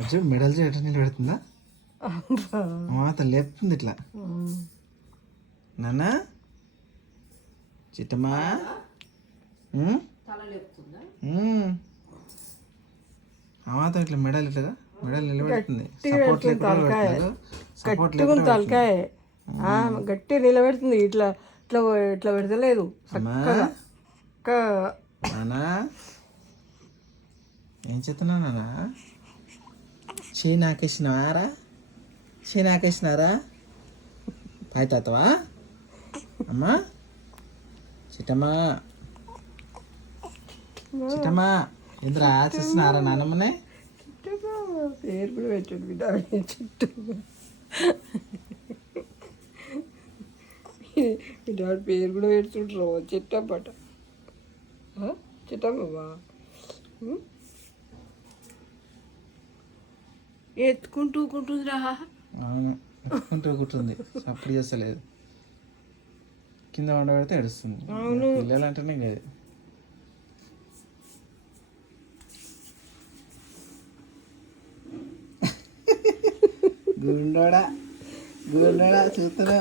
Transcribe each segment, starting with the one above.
అచ్చు మెడల్ ఎట్లా నిలబెడుతుందా తను లేపుతుంది ఇట్లా. నాన్న? చిట్టమ్మా. అమాత ఇట్లా మెడల్ ఇట్లా మెడల్ నిలబెడుతుంది. సపోర్ట్ లేకుండా సపోర్ట్ తలకాయ. గట్టి నిలబెడుతుంది. ఇట్లా ఇట్లా ఇట్లా పెడతలేదు. ఏం చెప్తున్నా నానా చేయి నాకేసినారా చేయి నాకేసినారా పాయ తాతవా అమ్మా చిట్టమ్మా చిట్టమ్మా ఇంద్ర చూస్తున్నారా నాన్నమ్మనే పేరు కూడా పెట్టాడు బిడ్డ చుట్టూ బిడ్డ పేరు కూడా పెడుతుంటారు చిట్టప్పట చిట్టమ్మా ఎత్తుకుంటూ కుంటుందిరా అవును ఎత్తుకుంటూ కూర్చుంది. సప్పుడు చేస్తలేదు. కింద వండబెడితే ఏడుస్తుంది. పిల్లలు అంటేనే లేదు గుండోడా గుండోడా చూస్తున్నా.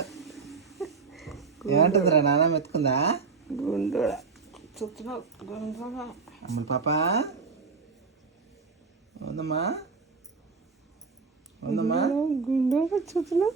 ఏమంటుందిరా నాన్న మెత్తుకుందా గుండు చూస్తున్నావు గుండు అమ్ములు పాప? ఉందమ్మా? ఉందమ్మా గుండు చూస్తున్నావు